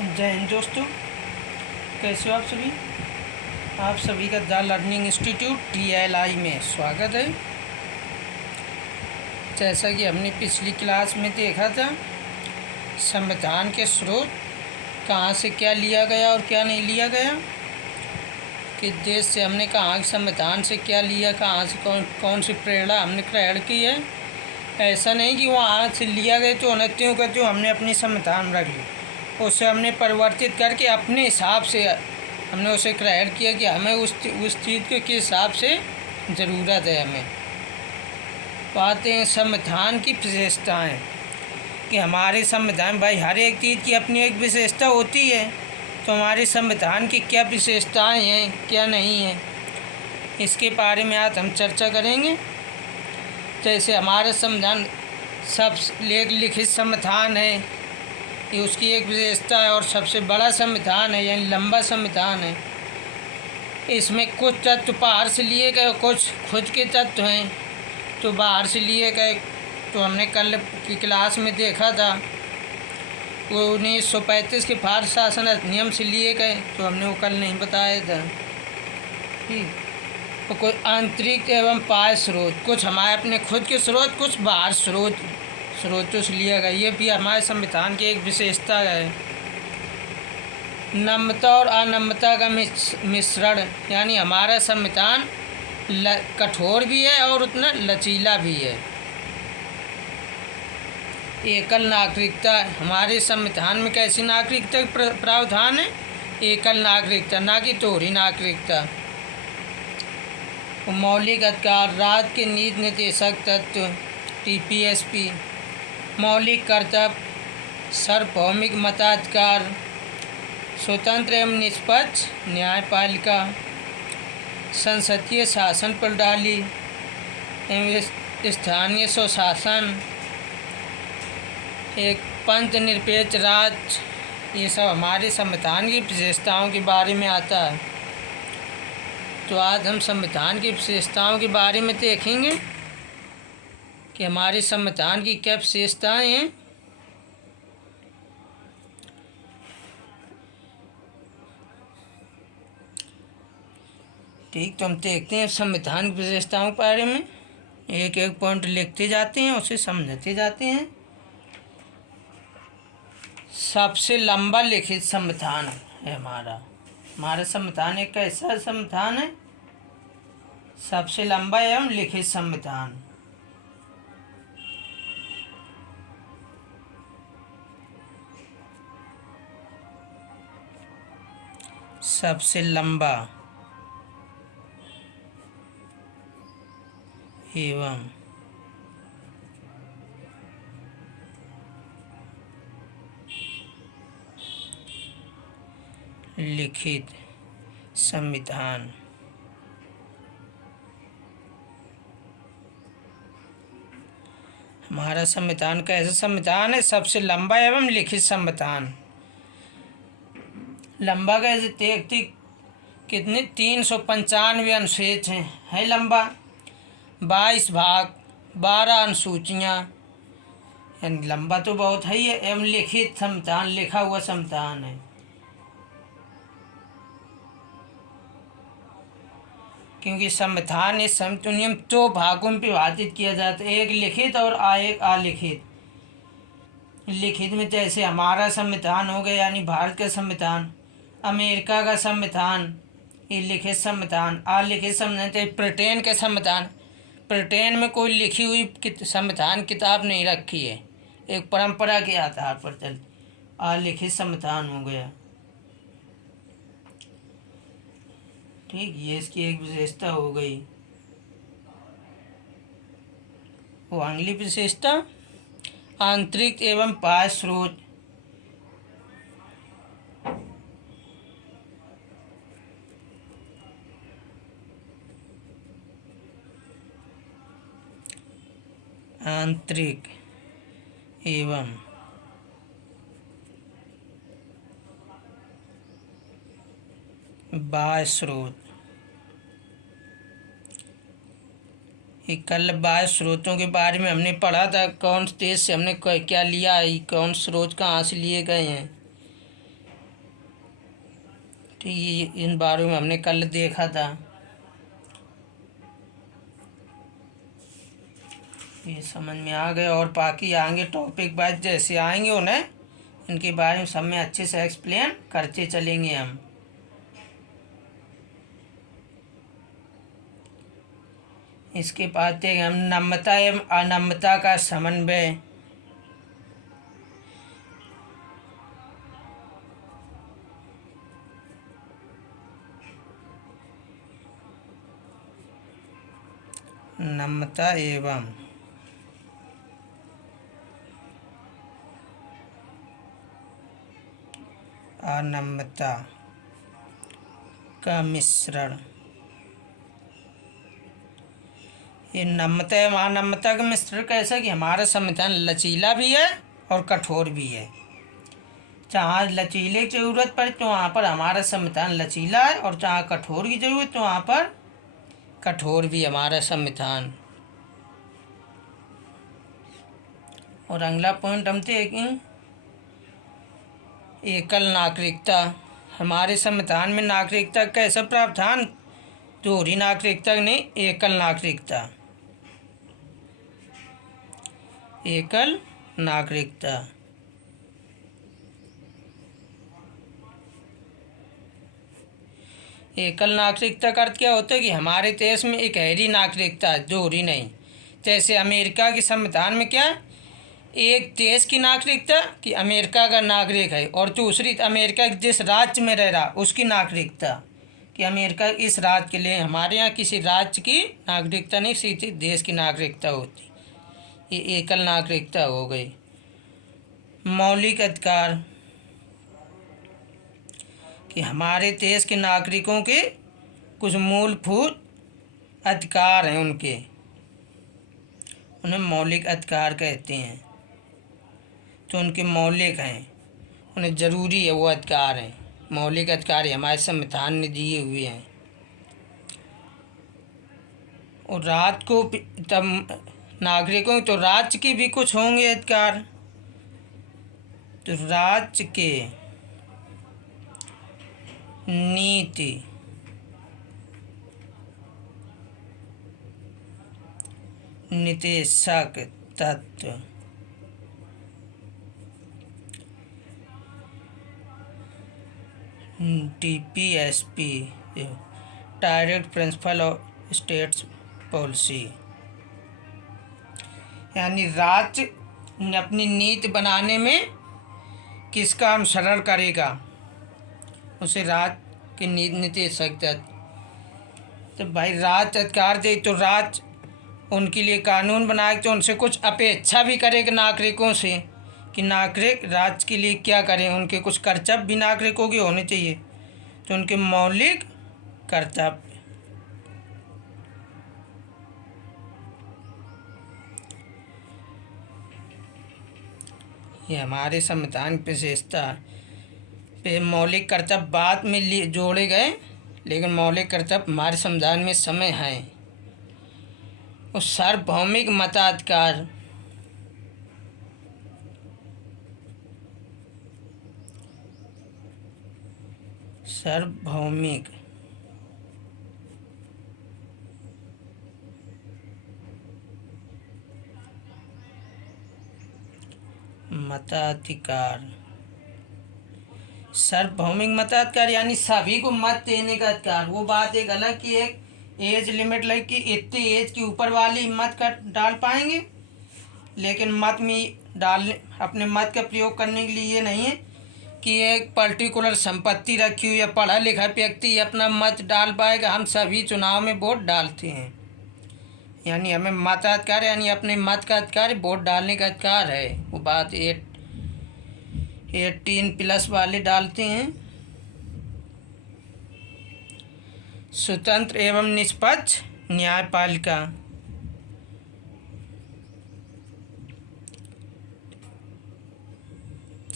जय हिंद दोस्तों, कैसे हो आप सभी का द लर्निंग इंस्टीट्यूट TLI में स्वागत है। जैसा कि हमने पिछली क्लास में देखा था, संविधान के स्रोत कहाँ से क्या लिया गया और क्या नहीं लिया गया, किस देश से हमने कहाँ के संविधान से क्या लिया, कहाँ से कौन सी प्रेरणा हमने ग्रहण की है। ऐसा नहीं कि वहाँ से लिया गया तो अनत्यों का जो हमने अपनी संविधान रख ली, उसे हमने परिवर्तित करके अपने हिसाब से हमने उसे ग्रहण किया कि हमें उस चीज़ के हिसाब से ज़रूरत है। हमें पाते हैं संविधान की विशेषताएं कि हमारे संविधान, भाई हर एक चीज़ की अपनी एक विशेषता होती है, तो हमारे संविधान की क्या विशेषताएं हैं, क्या नहीं है, इसके बारे में आज हम चर्चा करेंगे। जैसे हमारा संविधान सब लिखित संविधान है, ये उसकी एक विशेषता है, और सबसे बड़ा संविधान है, यानी लंबा संविधान है। इसमें कुछ तत्व बाहर से लिए गए, कुछ खुद के तत्व हैं तो बाहर से लिए गए। तो हमने कल की क्लास में देखा था, वो 1935 के भारत शासन अधिनियम से लिए गए, तो हमने वो कल नहीं बताया था। ठीक, तो कोई आंतरिक एवं बाह्य स्रोत, कुछ हमारे अपने खुद के स्रोत, कुछ बाहर स्रोतों से लिया गया, ये भी हमारे संविधान की एक विशेषता है। नम्रता और अनम्रता का मिश्रण, यानी हमारा संविधान कठोर भी है और उतना लचीला भी है। एकल नागरिकता, हमारे संविधान में कैसी नागरिकता प्रावधान है? एकल नागरिकता, ना कि दोहरी नागरिकता। मौलिक अधिकार, राज्य के नीति निर्देशक तत्व TPSP, मौलिक कर्तव्य, सार्वभौमिक मताधिकार, स्वतंत्र एवं निष्पक्ष न्यायपालिका, संसदीय शासन प्रणाली एवं स्थानीय स्वशासन, एक पंथ निरपेक्ष राज्य, ये सब हमारे संविधान की विशेषताओं के बारे में आता है। तो आज हम संविधान की विशेषताओं के बारे में देखेंगे कि हमारे संविधान की क्या विशेषताएं हैं। ठीक, तो हम देखते हैं संविधान की विशेषताओं के बारे में, एक एक पॉइंट लिखते जाते हैं, उसे समझते जाते हैं। सबसे लंबा लिखित संविधान है हमारा संविधान एक ऐसा संविधान है, सबसे लंबा एवं लिखित संविधान। सबसे लंबा एवं लिखित संविधान। हमारा संविधान कैसा संविधान है? सबसे लंबा एवं लिखित संविधान। लंबा कैसे देखते, कितने 395 अनुच्छेद हैं, है लंबा। 22 भाग, 12 अनुसूचियाँ, यानी लंबा तो बहुत है ही है। एवं लिखित संविधान, लिखा हुआ संविधान है, क्योंकि संविधान इस नियम 2 भागों में विभाजित किया जाता है, एक लिखित और एक अलिखित। लिखित में जैसे हमारा संविधान हो गया, यानी भारत का संविधान, अमेरिका का संविधान, ये लिखित संविधान। अलिखित संविधान जैसे ब्रिटेन का संविधान, ब्रिटेन में कोई लिखी हुई संविधान किताब नहीं रखी है, एक परंपरा के आधार पर चल, अलिखित संविधान हो गया। ठीक, ये इसकी एक विशेषता हो गई। वो अगली विशेषता, आंतरिक एवं बाह्य स्रोत। आंतरिक एवं बाह्य स्रोत। कल बाह्य स्रोतों के बारे में हमने पढ़ा था, कौन देश से हमने क्या लिया है, कौन स्रोत कहाँ से लिए गए हैं। तो ये इन बारों में हमने कल देखा था। ये समझ में आ गया। और बाकी आगे टॉपिक वाइज जैसे आएंगे उन्हें इनके बारे में सब में अच्छे से एक्सप्लेन करते चलेंगे हम। इसके बाद देखें हम नम्रता एवं अनम्रता का समन्वय। नम्रता एवं अनम्रता का मिश्रण। ये नम्रता एवं अनम्रता का मिश्रण कैसा कि हमारा संविधान लचीला भी है और कठोर भी है। जहाँ लचीले की जरूरत पड़े तो वहाँ पर हमारा संविधान लचीला है, और जहाँ कठोर की जरूरत तो वहाँ पर कठोर भी हमारा संविधान। और अगला पॉइंट हम देखें एकल नागरिकता। हमारे संविधान में नागरिकता का ऐसा प्रावधान दोहरी नागरिकता नहीं, एकल नागरिकता। एकल नागरिकता। एकल नागरिकता का अर्थ क्या होता है कि हमारे देश में एक गहरी नागरिकता है, दोहरी नहीं। जैसे अमेरिका के संविधान में क्या, एक देश की नागरिकता कि अमेरिका का नागरिक है, और दूसरी अमेरिका जिस राज्य में रह रहा उसकी नागरिकता कि अमेरिका इस राज्य के लिए। हमारे यहाँ किसी राज्य की नागरिकता नहीं, सीधी देश की नागरिकता होती। ये एकल नागरिकता हो गई। मौलिक अधिकार कि हमारे देश के नागरिकों के कुछ मूलभूत अधिकार हैं, उन्हें मौलिक अधिकार कहते हैं। तो उनके मौलिक हैं, उन्हें ज़रूरी है, वो अधिकार हैं, मौलिक अधिकार हमारे संविधान ने दिए हुए हैं। और राज्य को तब नागरिकों तो राज्य के भी कुछ होंगे अधिकार। तो राज्य के नीति निदेशक तत्व DPSP direct principle of states policy, यानी राज्य अपनी नीति बनाने में किसका अनुसरण करेगा, उसे राज्य के नीति निदेशक तत्व। तो भाई राज्य अधिकार दे तो राज्य उनके लिए कानून बनाए, तो उनसे कुछ अपेक्षा भी करेगा नागरिकों से कि नागरिक राज्य के लिए क्या करें। उनके कुछ कर्तव्य भी नागरिकों के होने चाहिए। तो उनके मौलिक कर्तव्य। ये हमारे संविधान की विशेषता पे मौलिक कर्तव्य बाद में जोड़े गए, लेकिन मौलिक कर्तव्य हमारे संविधान में समय है। और सार्वभौमिक मताधिकार। सार्वभौमिक मताधिकार। सार्वभौमिक मताधिकार यानी सभी को मत देने का अधिकार। वो बात एक अलग की एक एज लिमिट लग कि इतनी एज के ऊपर वाले मत का डाल पाएंगे, लेकिन मत में डालने अपने मत का प्रयोग करने के लिए ये नहीं है कि एक पर्टिकुलर संपत्ति रखी हुई या पढ़ा लिखा व्यक्ति अपना मत डाल पाएगा। हम सभी चुनाव में वोट डालते हैं, यानी हमें मताधिकार यानी अपने मत का अधिकार, वोट डालने का अधिकार है। वो बात 18+ वाले डालते हैं। स्वतंत्र एवं निष्पक्ष न्यायपालिका।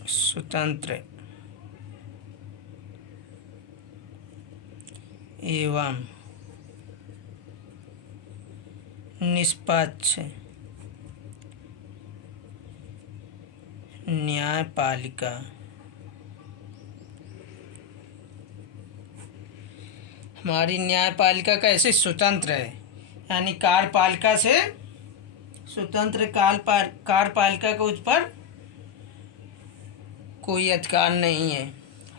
स्वतंत्र एवं निष्पक्ष न्यायपालिका। हमारी न्यायपालिका कैसे स्वतंत्र है, यानी कार्यपालिका से स्वतंत्र। कार्यपालिका को उस पर कोई अधिकार नहीं है।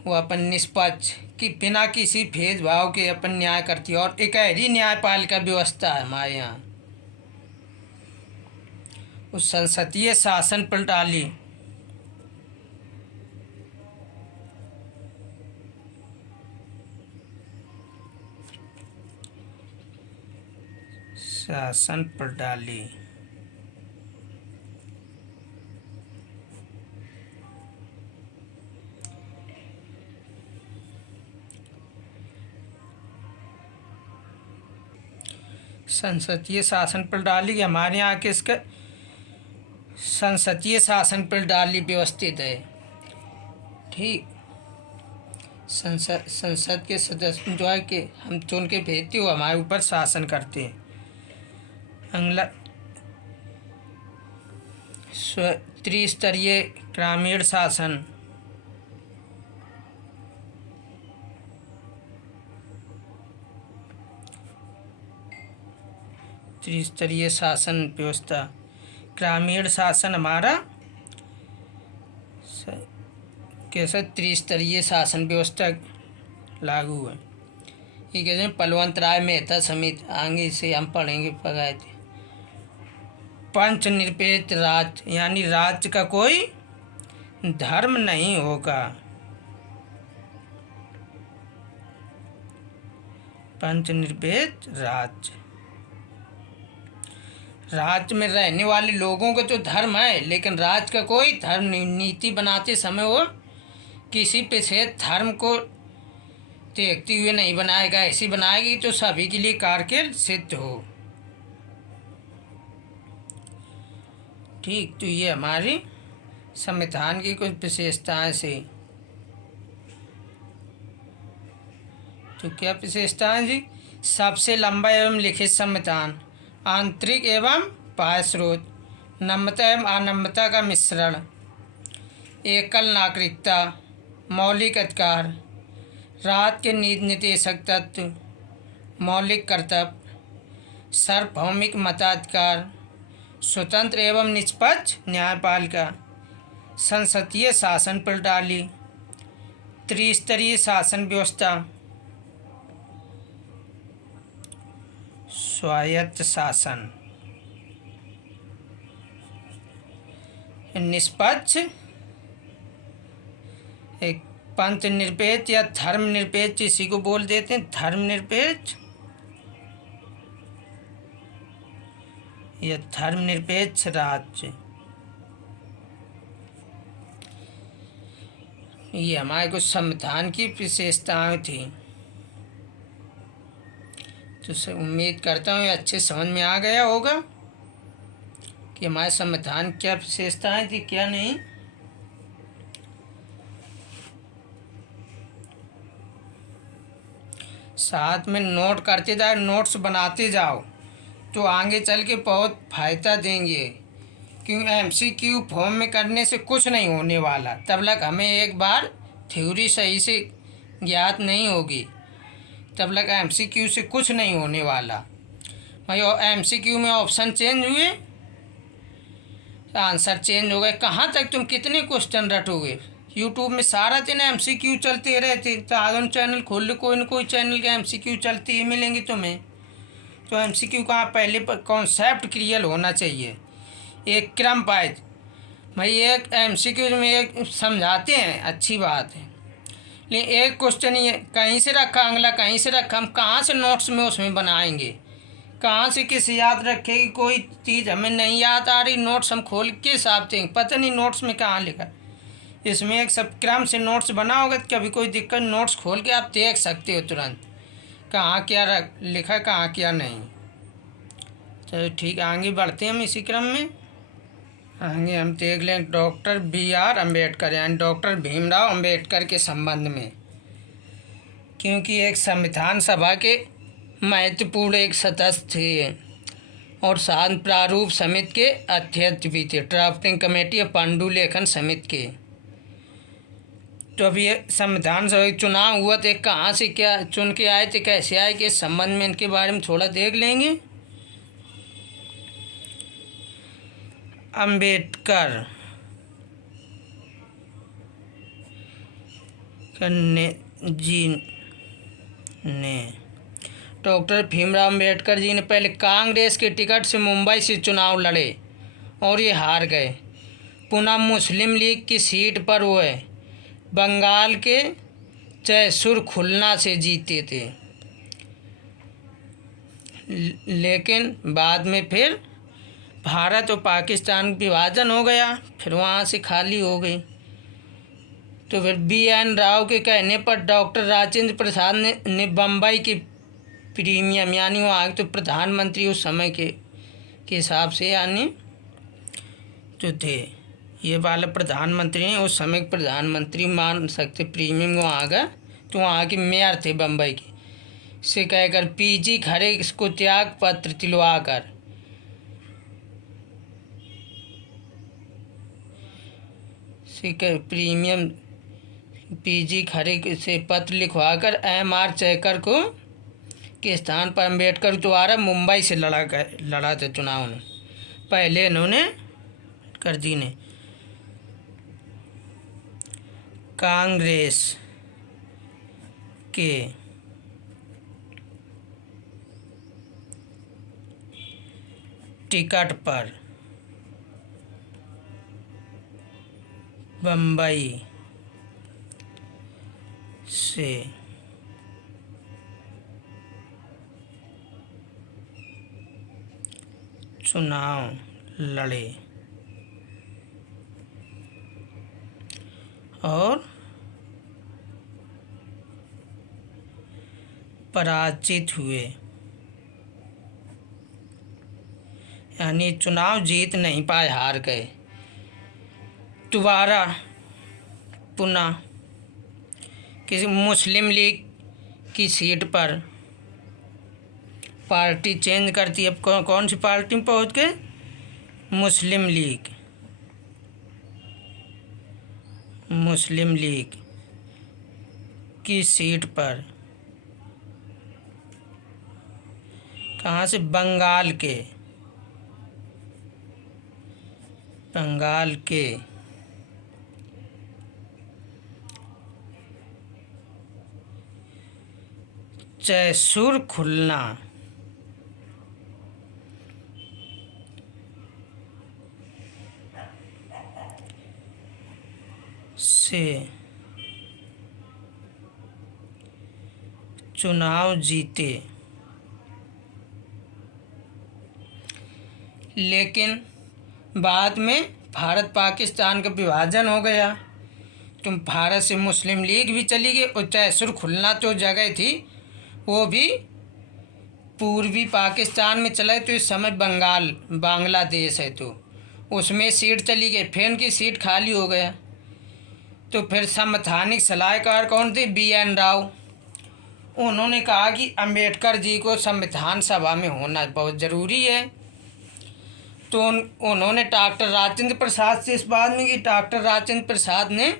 वो अपन निष्पक्ष कि बिना किसी भेदभाव के अपन न्याय करती है, और एक ऐसी न्यायपालिका व्यवस्था है हमारे यहाँ। उस संसदीय शासन प्रणाली शासन प्रणाली संसदीय शासन प्रणाली हमारे यहाँ के इसका संसदीय शासन प्रणाली व्यवस्थित है। ठीक, संसद के सदस्य जो है कि हम चुन के भेजते हो हमारे ऊपर शासन करते हैं। अगला त्रिस्तरीय ग्रामीण शासन। त्रिस्तरीय शासन व्यवस्था, ग्रामीण शासन हमारा कैसे त्रिस्तरीय शासन व्यवस्था लागू है। ये कहते हैं बलवंत राय मेहता समिति, आगे से हम पढ़ेंगे पगाए। पंचनिरपेक्ष राज्य, यानी राज्य का कोई धर्म नहीं होगा। पंचनिरपेक्ष राज्य, राज्य में रहने वाले लोगों का तो धर्म है, लेकिन राज्य का कोई धर्म नहीं। नीति बनाते समय वो किसी विशेष धर्म को देखते हुए नहीं बनाएगा। ऐसी बनाएगी तो सभी के लिए कारगर सिद्ध हो। ठीक, तो ये हमारी संविधान की कुछ विशेषताएं से। तो क्या विशेषताएं जी? सबसे लंबा एवं लिखित संविधान, आंतरिक एवं बाह्य स्रोत, नम्रता एवं अनम्रता का मिश्रण, एकल नागरिकता, मौलिक अधिकार, राज्य के नीति निर्देशक तत्व, मौलिक कर्तव्य, सार्वभौमिक मताधिकार, स्वतंत्र एवं निष्पक्ष न्यायपालिका, संसदीय शासन प्रणाली, त्रिस्तरीय शासन व्यवस्था, स्वायत्त शासन, निष्पक्ष, एक पंथ निरपेक्ष या धर्मनिरपेक्ष, इसी को बोल देते हैं धर्मनिरपेक्ष या धर्मनिरपेक्ष राज्य। ये हमारे कुछ संविधान की विशेषताएं थी। तो उम्मीद करता हूँ अच्छे समझ में आ गया होगा कि हमारे संविधान क्या विशेषताएं थी क्या नहीं। साथ में नोट करते जाओ, नोट्स बनाते जाओ, तो आगे चल के बहुत फायदा देंगे। क्योंकि MCQ फॉर्म में करने से कुछ नहीं होने वाला, तब तक हमें एक बार थ्योरी सही से ज्ञात नहीं होगी, तब तक MCQ से कुछ नहीं होने वाला। भाई MCQ में ऑप्शन चेंज हुए, आंसर चेंज हो गए, कहाँ तक तुम कितने क्वेश्चन रटोगे। यूट्यूब में सारा दिन MCQ चलते रहते, तो आगे चैनल खोल लो, कोई न कोई चैनल के MCQ चलते ही मिलेंगे तुम्हें। तो MCQ का पहले पर कॉन्सेप्ट क्लियर होना चाहिए, एक क्रम वाइज। भाई एक MCQ में एक समझाते हैं, अच्छी बात है, लेकिन एक क्वेश्चन ये कहीं से रखा, अगला कहीं से रखा, हम कहाँ से नोट्स में उसमें बनाएंगे, कहाँ से किस याद रखेगी। कोई चीज़ हमें नहीं याद आ रही, नोट्स हम खोल के हिसाब देंगे, पता नहीं नोट्स में कहाँ लिखा। इसमें एक सब क्रम से नोट्स बना होगा, तो कभी कोई दिक्कत, नोट्स खोल के आप देख सकते हो तुरंत कहाँ क्या लिखा, कहाँ क्या नहीं। चलो ठीक, आगे बढ़ते हैं हम इसी क्रम में। आगे हम देख लें डॉक्टर BR अम्बेडकर, यानी डॉक्टर भीमराव अम्बेडकर के संबंध में, क्योंकि एक संविधान सभा के महत्वपूर्ण एक सदस्य थे और शांत प्रारूप समिति के अध्यक्ष भी थे, ड्राफ्टिंग कमेटी और पांडुलेखन समिति के। तो अभी ये संविधान सभा का चुनाव हुआ तो कहाँ से क्या चुन के आए थे, कैसे आए, के संबंध में इनके बारे में थोड़ा देख लेंगे। अंबेडकर जी ने डॉक्टर भीमराव अंबेडकर जी ने पहले कांग्रेस के टिकट से मुंबई से चुनाव लड़े और ये हार गए। पुनः मुस्लिम लीग की सीट पर वो है बंगाल के जयसुर खुलना से जीते थे, लेकिन बाद में फिर भारत और पाकिस्तान विभाजन हो गया, फिर वहाँ से खाली हो गई। तो फिर BN राव के कहने पर डॉक्टर राजेंद्र प्रसाद ने बम्बई के प्रीमियम यानी वहाँ तो प्रधानमंत्री उस समय के हिसाब से यानी जो थे ये वाले प्रधानमंत्री हैं उस समय के प्रधानमंत्री मान सकते, प्रीमियम वहाँ का तो वहाँ के मेयर थे बम्बई के, से कहकर PG खरे इसको त्याग पत्र दिलवा कर प्रीमियम PG खरे से पत्र लिखवाकर MR चेकर को के स्थान पर अम्बेडकर द्वारा मुंबई से लड़ा था चुनाव में। पहले इन्होंने कर जी ने कांग्रेस के टिकट पर बम्बई से चुनाव लड़े और पराजित हुए, यानी चुनाव जीत नहीं पाए, हार गए। दोबारा पुनः किसी मुस्लिम लीग की सीट पर पार्टी चेंज करती है। अब कौन सी पार्टी में पहुँच गए? मुस्लिम लीग की सीट पर कहाँ से? बंगाल के जयसुर खुलना से चुनाव जीते, लेकिन बाद में भारत पाकिस्तान का विभाजन हो गया तो भारत से मुस्लिम लीग भी चली गई और जयसुर खुलना जो जगह थी वो भी पूर्वी पाकिस्तान में चला। तो इस समय बांग्लादेश है तो उसमें सीट चली गई, फिर उनकी सीट खाली हो गया। तो फिर संवैधानिक सलाहकार कौन थे? BN राव। उन्होंने कहा कि अंबेडकर जी को संविधान सभा में होना बहुत ज़रूरी है। तो उन्होंने डॉक्टर राजेंद्र प्रसाद से इस बात में कि डॉक्टर राजेंद्र प्रसाद ने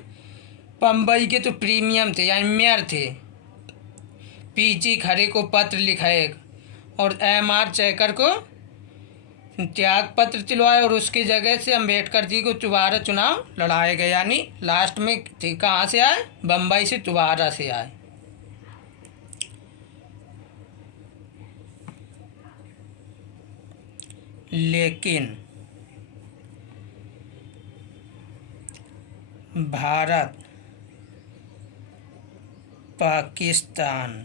बम्बई के तो प्रीमियम थे यानी मेयर थे, PG खरे को पत्र लिखा है और MR चेकर को त्याग पत्र दिलवाया और उसकी जगह से अंबेडकर जी को दोबारा चुनाव लड़ाए गए, यानी लास्ट में कहाँ से आए? बम्बई से दोबारा से आए। लेकिन भारत पाकिस्तान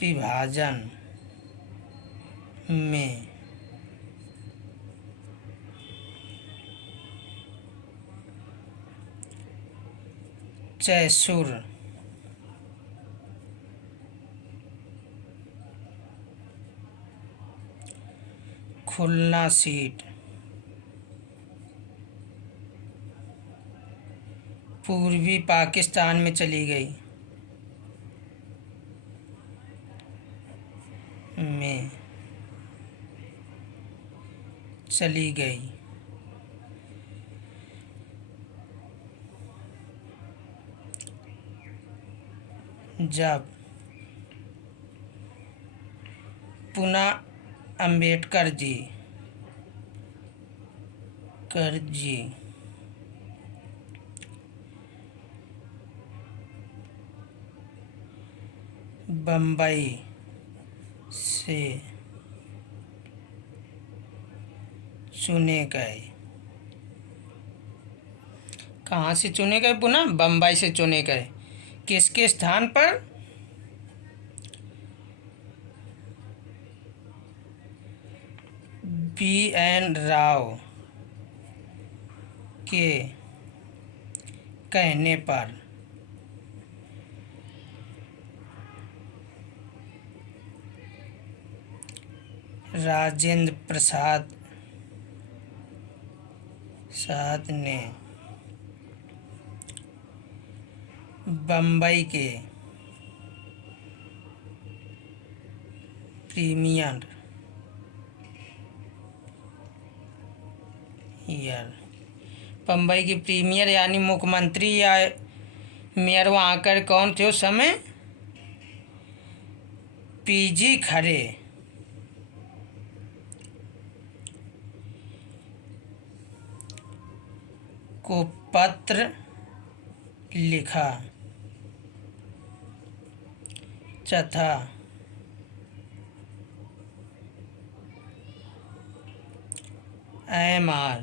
विभाजन में जयसुर खुलना सीट पूर्वी पाकिस्तान में चली गई जब पुनः अम्बेडकर जी बम्बई से चुने गए। कहाँ से चुने गए? पुनः बम्बई से चुने गए। किसके स्थान पर? BN राव के कहने पर राजेंद्र प्रसाद ने बम्बई के प्रीमियर यानी मुख्यमंत्री या मेयर वहाँ कर कौन थे उस समय? PG खरे को पत्र लिखा तथा MR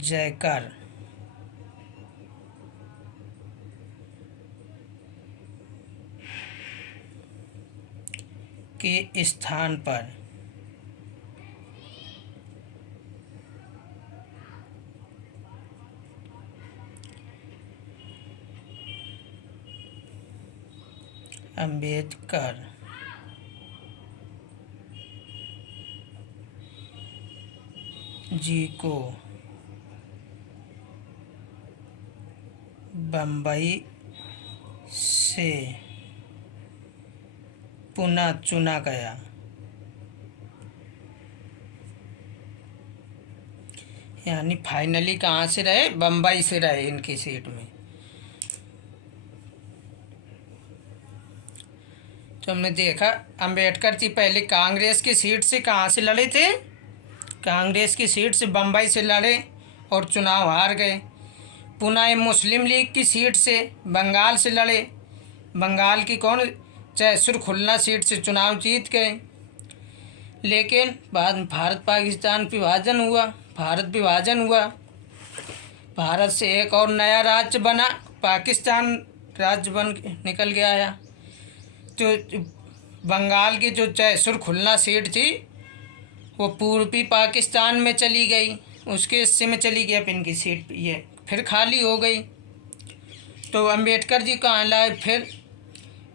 जयकर के स्थान पर अम्बेडकर जी को बम्बई से पुनः चुना गया। यानी फाइनली कहाँ से रहे? बम्बई से रहे इनकी सीट में। तो हमने देखा अंबेडकर जी पहले कांग्रेस की सीट से कहाँ से लड़े थे? कांग्रेस की सीट से बम्बई से लड़े और चुनाव हार गए। पुनः मुस्लिम लीग की सीट से बंगाल से लड़े। बंगाल की कौन? जयसुर खुलना सीट से चुनाव जीत गए। लेकिन बाद में भारत विभाजन हुआ। भारत से एक और नया राज्य बना, पाकिस्तान राज्य बन निकल के आया। तो बंगाल की जो जयसुर खुलना सीट थी वो पूर्वी पाकिस्तान में चली गई, उसके हिस्से में चली गई। अब इनकी सीट ये फिर खाली हो गई। तो अंबेडकर जी कहाँ लाए? फिर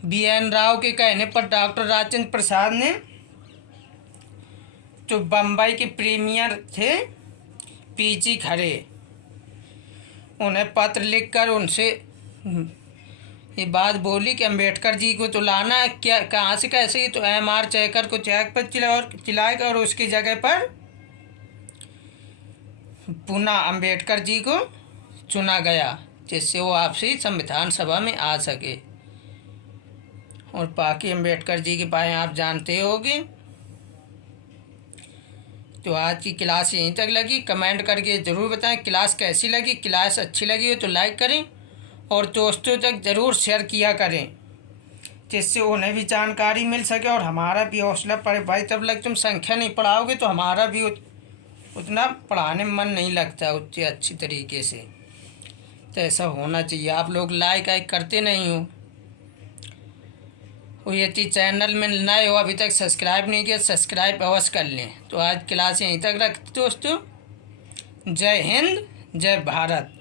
BN राव के कहने पर डॉक्टर राजेंद्र प्रसाद ने, जो बम्बई के प्रीमियर थे PG खरे, उन्हें पत्र लिखकर उनसे ये बात बोली कि अंबेडकर जी को तो लाना है। क्या कहाँ से कैसे? तो MR जयकर को चेक पर चिलाएगा और उसकी जगह पर पुनः अंबेडकर जी को चुना गया, जिससे वो आपसी संविधान सभा में आ सके। और बाकी अंबेडकर जी के बारे में आप जानते होंगे। तो आज की क्लास यहीं तक लगी। कमेंट करके ज़रूर बताएं क्लास कैसी लगी। क्लास अच्छी लगी हो तो लाइक करें और दोस्तों तक ज़रूर शेयर किया करें, जिससे उन्हें भी जानकारी मिल सके और हमारा भी हौसला बढ़े। भाई तब तक तुम संख्या नहीं पढ़ाओगे तो हमारा भी उतना पढ़ाने में मन नहीं लगता उतनी अच्छी तरीके से। तो ऐसा होना चाहिए। आप लोग लाइक करते नहीं हो। और यदि चैनल में नए हो, अभी तक सब्सक्राइब नहीं किया, सब्सक्राइब अवश्य कर लें। तो आज क्लास यहीं तक रखते दोस्तों। जय हिंद, जय भारत।